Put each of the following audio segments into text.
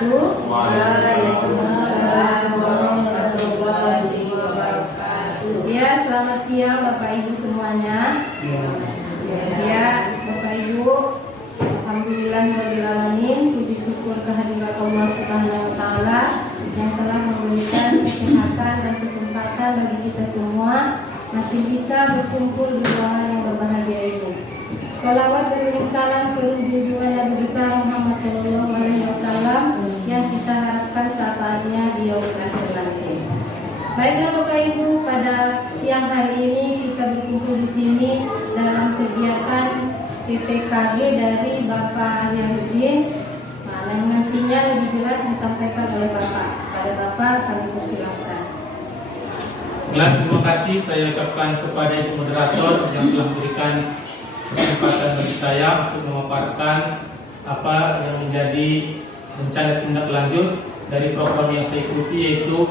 wabarakatuh. Waalaikumsalam warahmatullahi wabarakatuh. Ya, selamat siang Bapak Ibu semuanya. Ya, Bapak Ibu, alhamdulillahirobbilalamin, puji syukur kehadirat Allah Subhanahu wa taala yang telah memberikan kesehatan dan kesempatan bagi kita semua masih bisa berkumpul di ruangan yang berbahagia ini. Salawat dan salam ke junjungan Nabi besar Muhammad Sallallahu Alaihi Wasallam yang kita harapkan syafaatnya di yaumil akhir nanti. Baiklah Bapak Ibu, pada siang hari ini kita berkumpul di sini dalam kegiatan PPKG dari Bapak Yahudin. Yang nantinya lebih jelas disampaikan oleh Bapak. Pada Bapak kami persilakan. Terima kasih saya ucapkan kepada Ibu Moderator yang telah memberikan kesempatan bagi saya untuk memaparkan apa yang menjadi rencana tindak lanjut dari program yang saya ikuti, yaitu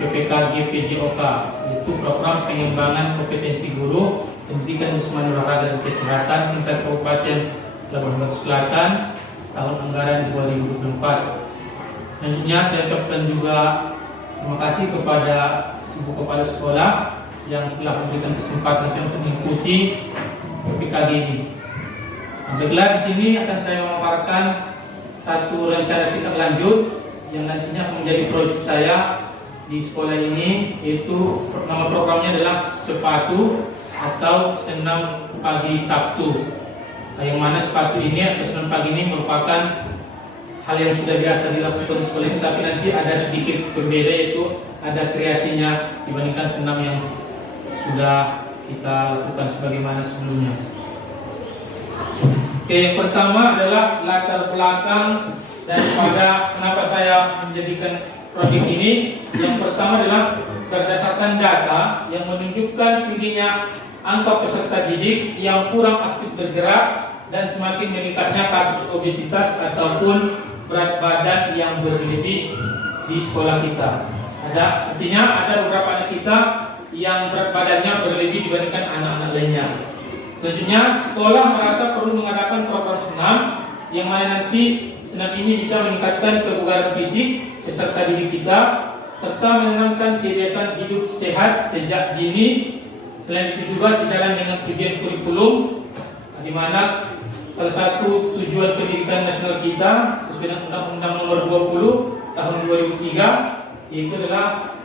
PPKG PJOK, yaitu program pengembangan kompetensi guru pendidikan Jasmani Olahraga dan Kesehatan tingkat Kabupaten Labuhan Batu Selatan tahun anggaran 2024. Selanjutnya saya ucapkan juga terima kasih kepada Ibu Kepala Sekolah yang telah memberikan kesempatan saya untuk mengikuti PPKG ini. Baiklah, di sini akan saya memaparkan satu rencana tindak lanjut yang nantinya akan menjadi proyek saya di sekolah ini, yaitu nama programnya adalah sepatu atau senam pagi Sabtu. Yang mana sepatu ini atau senam pagi ini merupakan hal yang sudah biasa dilakukan di sekolah ini, tapi nanti ada sedikit berbeda, yaitu ada kreasinya dibandingkan senam yang sudah kita lakukan sebagaimana sebelumnya. Oke, yang pertama adalah latar belakang daripada kenapa saya menjadikan proyek ini. Yang pertama adalah berdasarkan data yang menunjukkan tingginya angka peserta didik yang kurang aktif bergerak dan semakin meningkatnya kasus obesitas ataupun berat badan yang berlebih di sekolah kita. Artinya ada beberapa anak kita yang berat badannya berlebih dibandingkan anak-anak lainnya. Selanjutnya, sekolah merasa perlu mengadakan program senam yang mana nanti senam ini bisa meningkatkan kebugaran fisik peserta didik kita serta menanamkan kebiasaan hidup sehat sejak dini. Selain itu juga sejalan dengan tujuan kurikulum, di mana salah satu tujuan pendidikan nasional kita sesuai dengan Undang-Undang Nomor 20 Tahun 2003, yaitu adalah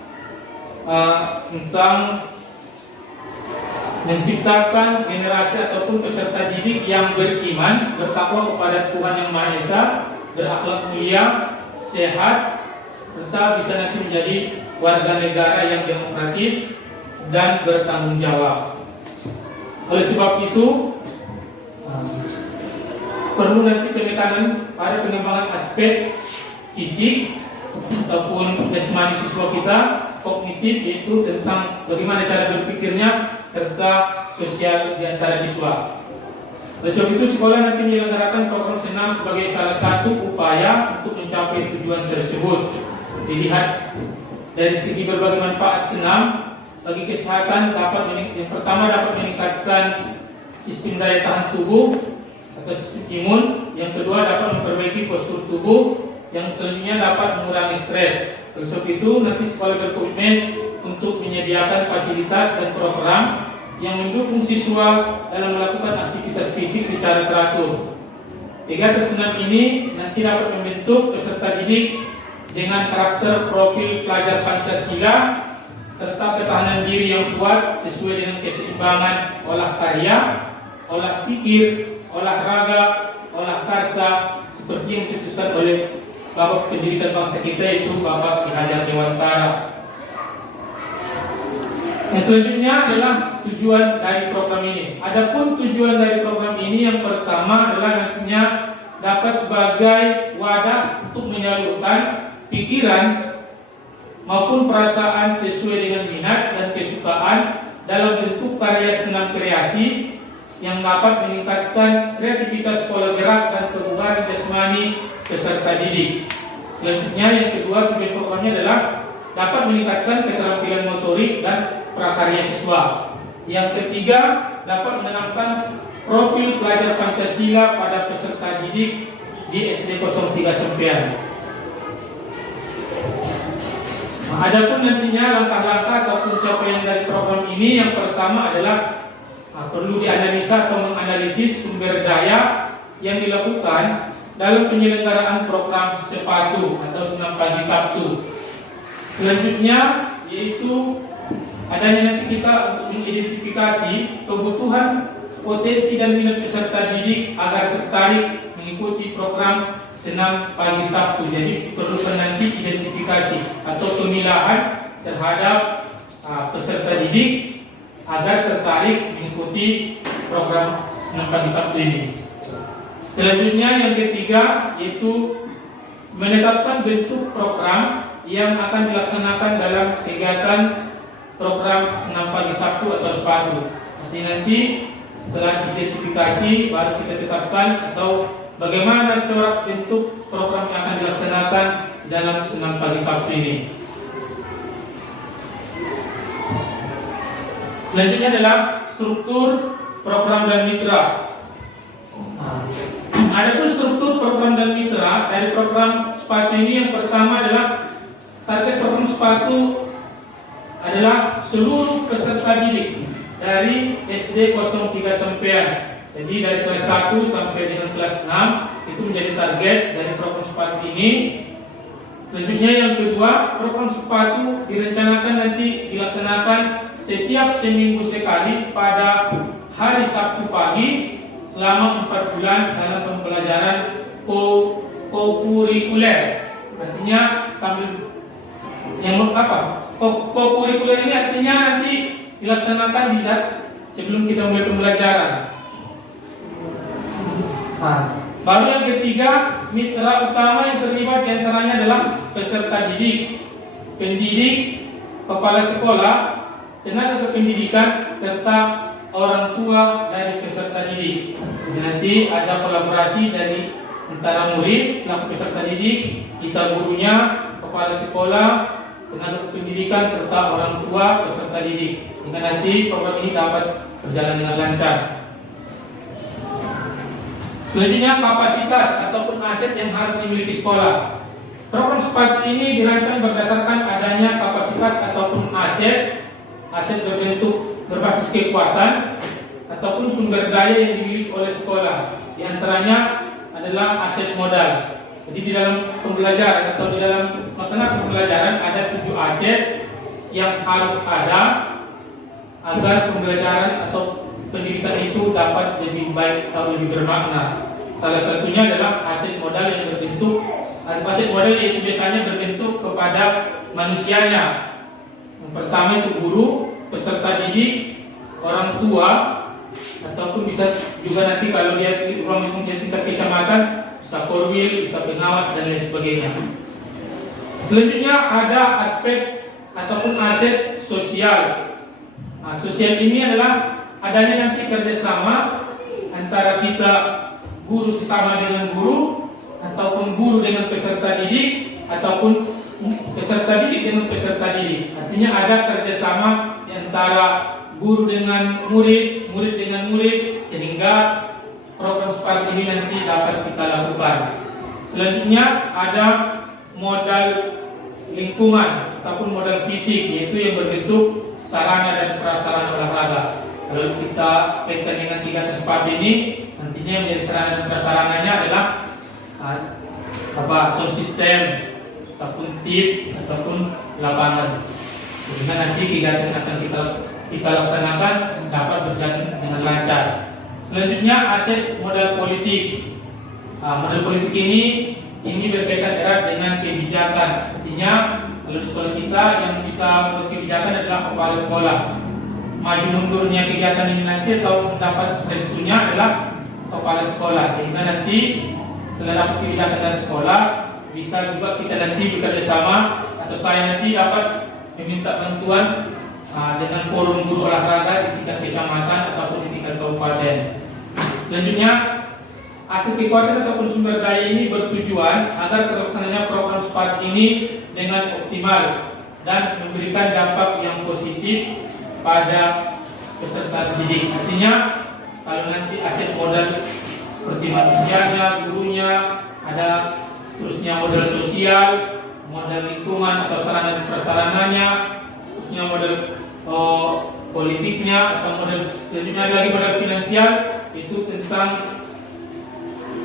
tentang menciptakan generasi ataupun peserta didik yang beriman, bertakwa kepada Tuhan Yang Maha Esa, berakhlak mulia, sehat, serta bisa nanti menjadi warga negara yang demokratis dan bertanggung jawab. Oleh sebab itu, perlu nanti penekanan pada pengembangan aspek fisik ataupun jasmani siswa kita, kognitif, yaitu tentang bagaimana cara berpikirnya serta sosial di antara siswa. Oleh sebab itu, sekolah nanti menyelenggarakan program senam sebagai salah satu upaya untuk mencapai tujuan tersebut. Dilihat dari segi berbagai manfaat senam bagi kesehatan, yang pertama dapat meningkatkan sistem daya tahan tubuh atau sistem imun. Yang kedua dapat memperbaiki postur tubuh. Yang selanjutnya dapat mengurangi stres. Oleh sebab itu, nanti sekolah berkomitmen untuk menyediakan fasilitas dan program yang mendukung siswa dalam melakukan aktivitas fisik secara teratur. Kegiatan senam ini nanti dapat membentuk peserta didik dengan karakter profil pelajar Pancasila serta ketahanan diri yang kuat sesuai dengan keseimbangan olah karya, olah pikir, olahraga, olah karsa seperti yang dicetuskan oleh Bapak Pendidikan bangsa kita, yaitu Bapak Ki Hajar Dewantara. Yang selanjutnya adalah tujuan dari program ini. Adapun tujuan dari program ini, yang pertama adalah nantinya dapat sebagai wadah untuk menyalurkan pikiran maupun perasaan sesuai dengan minat dan kesukaan dalam bentuk karya senam kreasi yang dapat meningkatkan kreativitas pola gerak dan kebugaran jasmani peserta didik. Selanjutnya, yang kedua, tujuan programnya adalah dapat meningkatkan keterampilan motorik dan prakarya siswa. Yang ketiga, dapat menanamkan profil pelajar Pancasila pada peserta didik di SD 03 Sempian. Adapun nantinya langkah-langkah ataupun capaian dari program ini, yang pertama adalah perlu dianalisa atau menganalisis sumber daya yang dilakukan dalam penyelenggaraan program sepatu atau senam pagi Sabtu. Selanjutnya yaitu adanya nanti kita untuk mengidentifikasi kebutuhan, potensi dan minat peserta didik agar tertarik mengikuti program senam pagi Sabtu. Jadi perlukan nanti identifikasi atau pemilahan terhadap peserta didik agar tertarik mengikuti program senam pagi Sabtu ini. Selanjutnya yang ketiga yaitu menetapkan bentuk program yang akan dilaksanakan dalam kegiatan program senam pagi Sabtu atau sepatu. Nanti setelah identifikasi baru kita tetapkan atau bagaimana corak bentuk program yang akan dilaksanakan dalam senam pagi Sabtu ini. Selanjutnya adalah struktur program dan mitra. Adapun struktur program dan mitra dari program sepatu ini, yang pertama adalah target program sepatu adalah seluruh peserta didik dari SD 03 sampean. Jadi dari kelas 1 sampai dengan kelas 6 itu menjadi target dari program sepatu ini. Selanjutnya yang kedua, program sepatu direncanakan nanti dilaksanakan setiap seminggu sekali pada hari Sabtu pagi selama 4 bulan dalam pembelajaran kokurikuler. Artinya sambil yang apa? Kokurikuler ini artinya nanti dilaksanakan di saat sebelum kita mulai pembelajaran. Baru yang ketiga, mitra utama yang terlibat diantaranya adalah peserta didik, pendidik, kepala sekolah, tenaga kependidikan, serta orang tua dari peserta didik. Jadi nanti ada kolaborasi dari antara murid selaku peserta didik, kita gurunya, kepala sekolah, tenaga kependidikan, serta orang tua peserta didik, sehingga nanti program ini dapat berjalan dengan lancar. Selanjutnya, kapasitas ataupun aset yang harus dimiliki sekolah. Program sepatu ini dirancang berdasarkan adanya kapasitas ataupun aset berbentuk berbasis kekuatan ataupun sumber daya yang dimiliki oleh sekolah. Di antaranya adalah aset modal. Jadi di dalam pembelajaran atau di dalam melaksanakan pembelajaran ada 7 aset yang harus ada agar pembelajaran atau pendidikan itu dapat lebih baik atau lebih bermakna. Salah satunya adalah aset modal yang berbentuk, aset modal itu biasanya berbentuk kepada manusianya. Yang pertama itu guru, peserta didik, orang tua, ataupun bisa juga nanti kalau dia di ruang lingkup tingkat kecamatan, bisa korwil, bisa pengawas dan lain sebagainya. Selanjutnya ada aspek ataupun aset sosial. Sosial ini adalah adanya nanti kerjasama antara kita guru sesama dengan guru, ataupun guru dengan peserta didik, ataupun peserta didik dengan peserta didik. Artinya ada kerjasama antara guru dengan murid, murid dengan murid, sehingga program seperti ini nanti dapat kita lakukan. Selanjutnya ada modal lingkungan ataupun modal fisik, yaitu yang berbentuk sarana dan prasarana olahraga. Kalau kita kaitkan dengan 3 seperti ini, nantinya yang menjadi sarana dan prasarananya adalah sound system, ataupun tip, ataupun lapangan. Sehingga nanti kegiatan yang akan kita laksanakan dapat berjalan dengan lancar. Selanjutnya aset modal politik. Modal politik ini berkaitan erat dengan kebijakan. Artinya kalau sekolah kita yang bisa membuat kebijakan adalah kepala sekolah. Maju mundurnya kegiatan ini nanti atau mendapat restunya adalah kepala sekolah, sehingga nanti setelah dapat kebijakan dari sekolah bisa juga kita nanti bekerjasama atau saya nanti dapat meminta bantuan dengan forum guru olahraga di tingkat kecamatan ataupun di tingkat kabupaten. Selanjutnya, aset kekuatan ataupun sumber daya ini bertujuan agar terlaksananya program SPAT ini dengan optimal dan memberikan dampak yang positif pada peserta didik. Artinya, kalau nanti aset modal seperti manusianya, gurunya, ada seterusnya modal sosial, model lingkungan atau sarana dan prasarananya, khususnya model politiknya, atau model selanjutnya lagi model finansial, itu tentang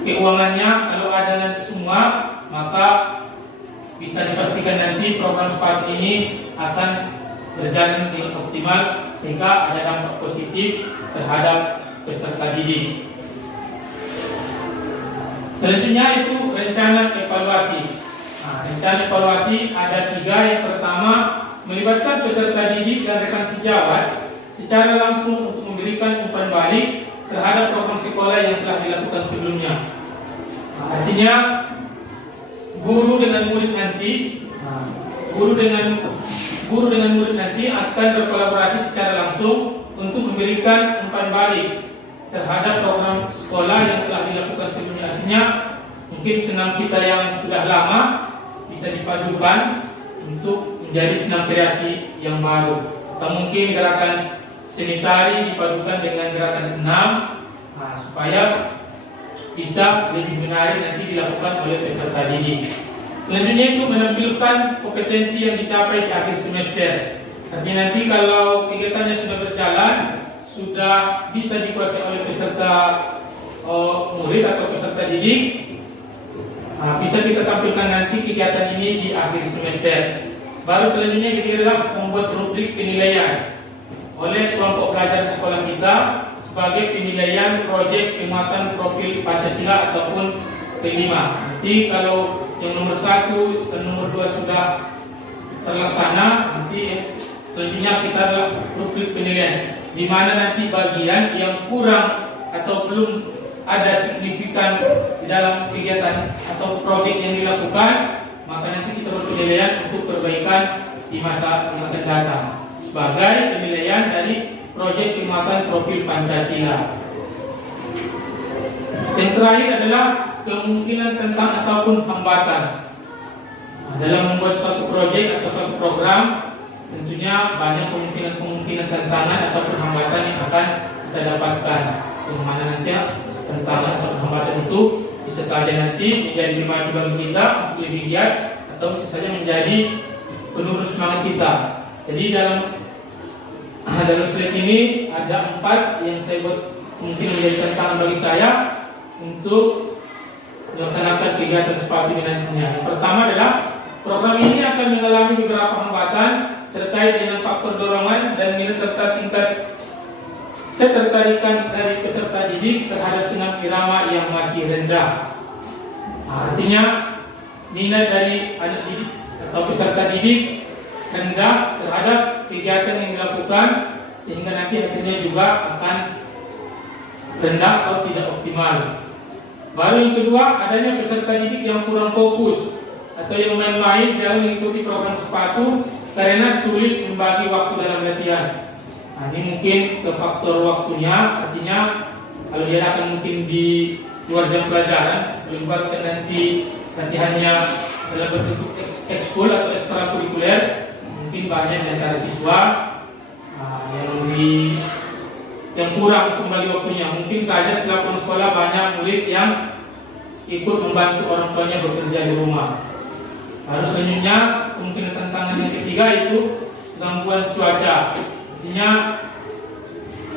keuangannya. Kalau ada nanti semua, maka bisa dipastikan nanti program SPAT ini akan berjalan dengan optimal sehingga ada dampak positif terhadap peserta didik. Selanjutnya itu rencana evaluasi. Rencana evaluasi ada 3. Yang pertama, melibatkan peserta didik dan rekan sejawat secara langsung untuk memberikan umpan balik terhadap program sekolah yang telah dilakukan sebelumnya. Artinya guru dengan murid nanti akan berkolaborasi secara langsung untuk memberikan umpan balik terhadap program sekolah yang telah dilakukan sebelumnya. Artinya mungkin senam kita yang sudah lama bisa dipadukan untuk menjadi senam kreasi yang baru, atau mungkin gerakan seni tari dipadukan dengan gerakan senam, supaya bisa lebih menarik nanti dilakukan oleh peserta didik. Selanjutnya itu menampilkan kompetensi yang dicapai di akhir semester. Artinya nanti kalau kegiatannya sudah berjalan, sudah bisa dikuasai oleh peserta murid atau peserta didik, bisa kita tampilkan nanti kegiatan ini di akhir semester. Baru selanjutnya kita adalah membuat rubrik penilaian oleh kelompok belajar di sekolah kita sebagai penilaian proyek penguatan profil Pancasila ataupun P5. Nanti kalau yang nomor 1 dan nomor 2 sudah terlaksana, nanti selanjutnya kita adalah rubrik penilaian, di mana nanti bagian yang kurang atau belum ada signifikan di dalam kegiatan atau proyek yang dilakukan, maka nanti kita berpenilaian untuk perbaikan di masa yang akan datang sebagai penilaian dari proyek penguatan profil Pancasila. Yang terakhir adalah kemungkinan tentang ataupun hambatan. Dalam membuat suatu proyek atau suatu program, tentunya banyak kemungkinan tantangan ataupun hambatan yang akan kita dapatkan. Yang mana nanti tantangan atau hambatan itu bisa saja nanti menjadi memacu bagi kita untuk lebih giat, atau bisa saja menjadi penurun semangat kita. Jadi dalam slide ini ada 4 yang saya buat mungkin menjadi tantangan bagi saya untuk melaksanakan kegiatan SPAT ini nantinya. Yang pertama adalah program ini akan mengalami beberapa hambatan terkait dengan faktor dorongan dan minus serta tingkat ketertarikan dari peserta didik terhadap senam irama yang masih rendah. Artinya minat dari anak didik atau peserta didik rendah terhadap kegiatan yang dilakukan, sehingga nanti hasilnya juga akan rendah atau tidak optimal. Baru yang kedua, adanya peserta didik yang kurang fokus atau yang main-main dalam mengikuti program sepatu karena sulit membagi waktu dalam latihan. Ini mungkin ke faktor waktunya, artinya kalau dia akan mungkin di luar jam pelajaran, melibatkan nanti latihannya dalam bentuk ekskul atau ekstrakurikuler, mungkin banyak di antara siswa yang kurang kembali waktunya. Mungkin saja setelah pulang sekolah banyak murid yang ikut membantu orang tuanya bekerja di rumah. Lalu selanjutnya mungkin tantangan yang ketiga itu gangguan cuaca. Artinya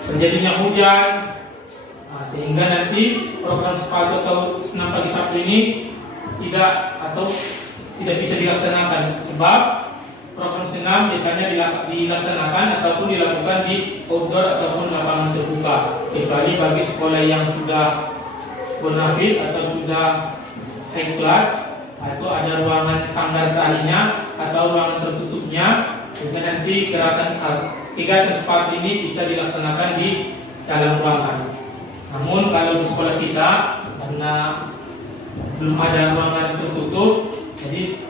terjadinya hujan, sehingga nanti program sepatu atau senam pagi Sabtu ini tidak bisa dilaksanakan, sebab program senam biasanya dilaksanakan ataupun dilakukan di outdoor ataupun lapangan terbuka, kecuali bagi sekolah yang sudah bonafit atau sudah high class atau ada ruangan sanggar talinya atau ruangan tertutupnya, sehingga nanti kegiatan SPAT ini bisa dilaksanakan di dalam ruangan. Namun kalau di sekolah kita karena belum ada ruangan tertutup, jadi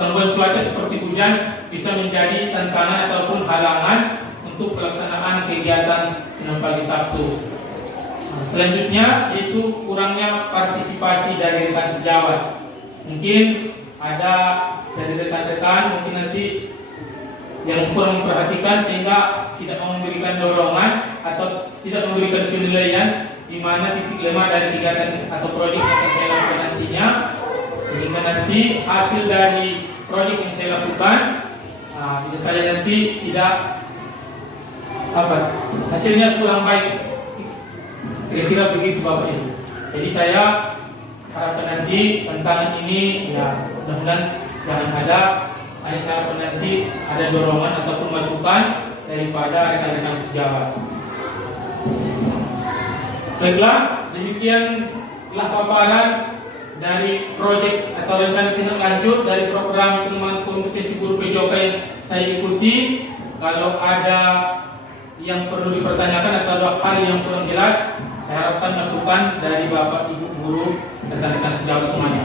gangguan cuaca seperti hujan bisa menjadi tantangan ataupun halangan untuk pelaksanaan kegiatan senam pagi Sabtu. Selanjutnya yaitu kurangnya partisipasi dari rekan sejawat. Mungkin ada dari rekan-rekan mungkin nanti yang kurang memperhatikan sehingga tidak memberikan dorongan atau tidak memberikan penilaian di mana titik lemah dari kegiatan atau proyek yang akan saya lakukan nantinya, sehingga nanti hasil dari proyek yang saya lakukan, bisa saya nanti tidak hasilnya kurang baik, kira-kira begitu Bapak Ibu. Jadi saya harapkan nanti tantangan ini ya mudah-mudahan jangan ada. Saya harapkan nanti ada dorongan ataupun masukan daripada rekan-rekan sejawat. Baiklah, demikianlah paparan dari proyek atau rencana tindak lanjut dari program pengembangan kompetensi guru PJOK yang saya ikuti. Kalau ada yang perlu dipertanyakan atau ada hal yang kurang jelas, saya harapkan masukan dari Bapak Ibu guru dan rekan-rekan sejawat semuanya.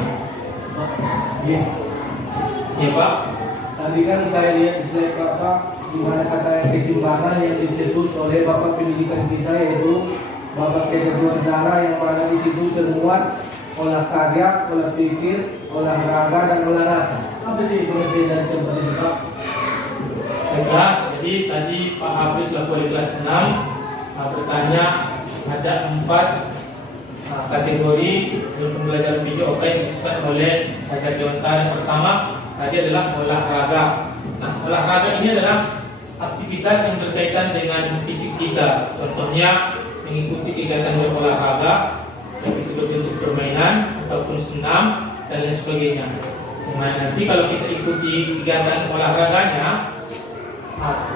Ya Pak. Tadi kan saya lihat di slide Bapak di mana kata kesimbangan yang dicetus oleh Bapak pendidikan kita, yaitu Bapak Kedua Negara, yang mana di situ termuat olah karya, olah pikir, olahraga dan olah rasa. Apa sih pengertian dari tempat ini Pak? Baiklah, jadi tadi Pak Hafiz selaku wali kelas 6 bertanya ada 4 kategori untuk pembelajaran PJOK yang disebutkan oleh Sajar Dewantara. Yang pertama tadi adalah olahraga. Nah, olahraga ini adalah aktivitas yang berkaitan dengan fisik kita. Contohnya mengikuti kegiatan berolahraga, baik itu berbentuk permainan ataupun senam dan lain sebagainya. Nah, nanti kalau kita ikuti kegiatan olahraganya,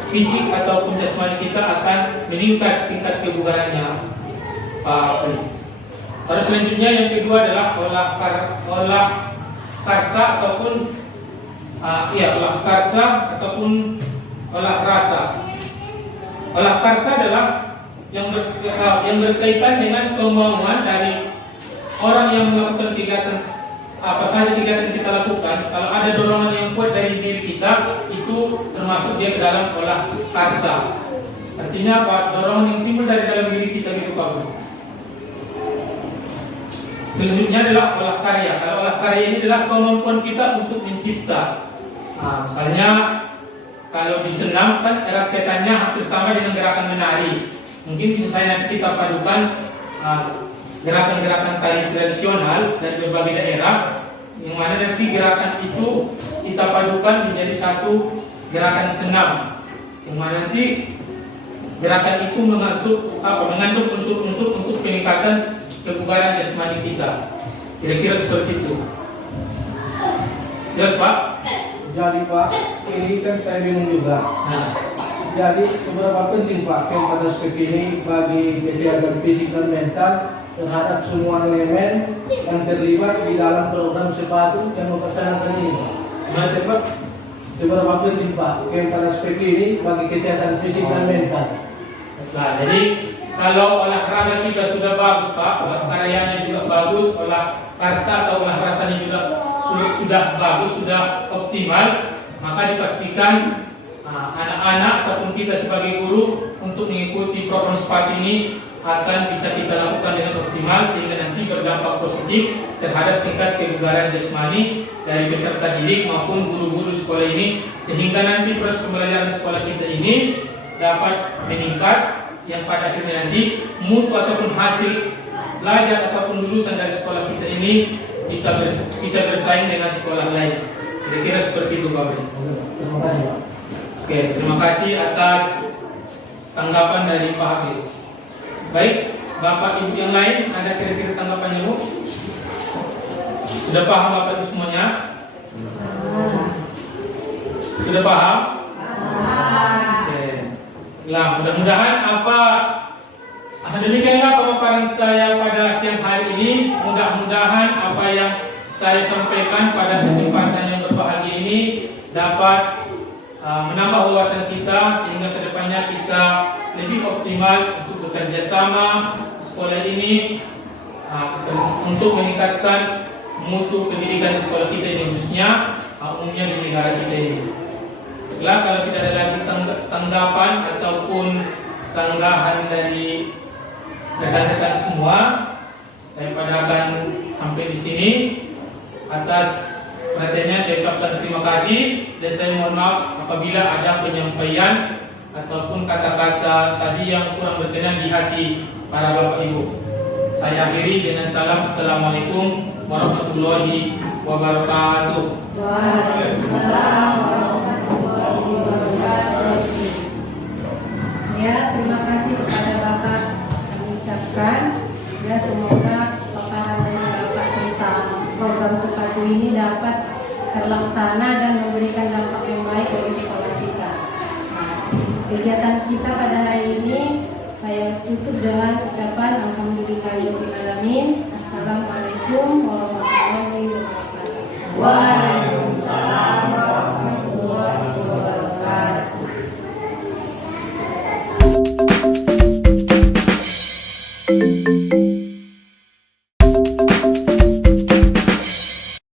fisik ataupun jasmani kita akan meningkat tingkat kebugarannya. Terus selanjutnya yang kedua adalah olah karsa ataupun olah karsa ataupun olah rasa. Olah karsa adalah yang berkaitan dengan kemauan dari orang yang melakukan kegiatan apa saja kegiatan kita lakukan. Kalau ada dorongan yang kuat dari diri kita, itu termasuk dia ke dalam olah karsa. Artinya apa? Dorongan yang timbul dari dalam diri kita gitu Pak. Selanjutnya adalah olah karya. Kalau olah karya ini adalah kemampuan kita untuk mencipta. Misalnya kalau di senam kan erat kaitannya hampir sama dengan gerakan menari. Mungkin bisa saya nanti kita padukan gerakan-gerakan tari tradisional dari berbagai daerah, yang mana nanti gerakan itu kita padukan menjadi satu gerakan senam, yang mana nanti gerakan itu mengandung unsur-unsur untuk peningkatan kebugaran jasmani kita. Kira-kira seperti itu. Jelas Pak? Jadi Pak, ini kan saya bingung juga. Jadi seberapa penting Pak camp pada aspek ini bagi kesehatan fisik dan mental terhadap semua elemen yang terlibat di dalam program sepatu yang mempercanangkan ini Pak? Gimana Pak? Seberapa penting Pak camp pada aspek ini bagi kesehatan fisik dan mental? Nah, jadi kalau olahraga kita sudah bagus Pak, olah karyanya juga bagus, olah karsa atau olah rasanya juga sudah bagus, sudah optimal, maka dipastikan anak-anak ataupun kita sebagai guru untuk mengikuti program SPAT ini akan bisa kita lakukan dengan optimal, sehingga nanti berdampak positif terhadap tingkat kebugaran jasmani dari peserta didik maupun guru-guru sekolah ini, sehingga nanti proses pembelajaran sekolah kita ini dapat meningkat, yang pada akhirnya nanti mutu ataupun hasil belajar ataupun lulusan dari sekolah kita ini bisa bersaing dengan sekolah lain. Kira-kira seperti itu Pak Bri. Terima kasih Pak. Oke, terima kasih atas tanggapan dari Pak Habib. Baik, Bapak Ibu yang lain ada kira-kira tanggapannya Bu? Sudah paham Bapak itu semuanya? Sudah paham? Oke. Nah, mudah-mudahan demikianlah pemaparan saya pada siang hari ini. Mudah-mudahan apa yang saya sampaikan pada kesempatan yang berbahagia ini dapat menambah wawasan kita, sehingga kedepannya kita lebih optimal untuk bekerja sama sekolah ini untuk meningkatkan mutu pendidikan di sekolah kita ini, khususnya umumnya di negara kita ini. Baiklah, kalau tidak ada lagi tanggapan ataupun sanggahan dari rekan-rekan semua, saya padakan sampai di sini. Atas perhatiannya saya ucapkan terima kasih, dan saya mohon maaf apabila ada penyampaian ataupun kata-kata tadi yang kurang berkenan di hati para Bapak Ibu. Saya akhiri dengan salam. Assalamualaikum warahmatullahi wabarakatuh. Waalaikumsalam warahmatullahi wabarakatuh. Ya, terima kasih kepada Bapak kami ucapkan. Ya, semoga paparan dari Bapak tentang program sepatu ini dapat terlaksana dan memberikan dampak yang baik bagi sekolah kita. Nah, kegiatan kita pada hari ini saya tutup dengan ucapan Alhamdulillahirobbilalamin. Assalamualaikum warahmatullahi wabarakatuh.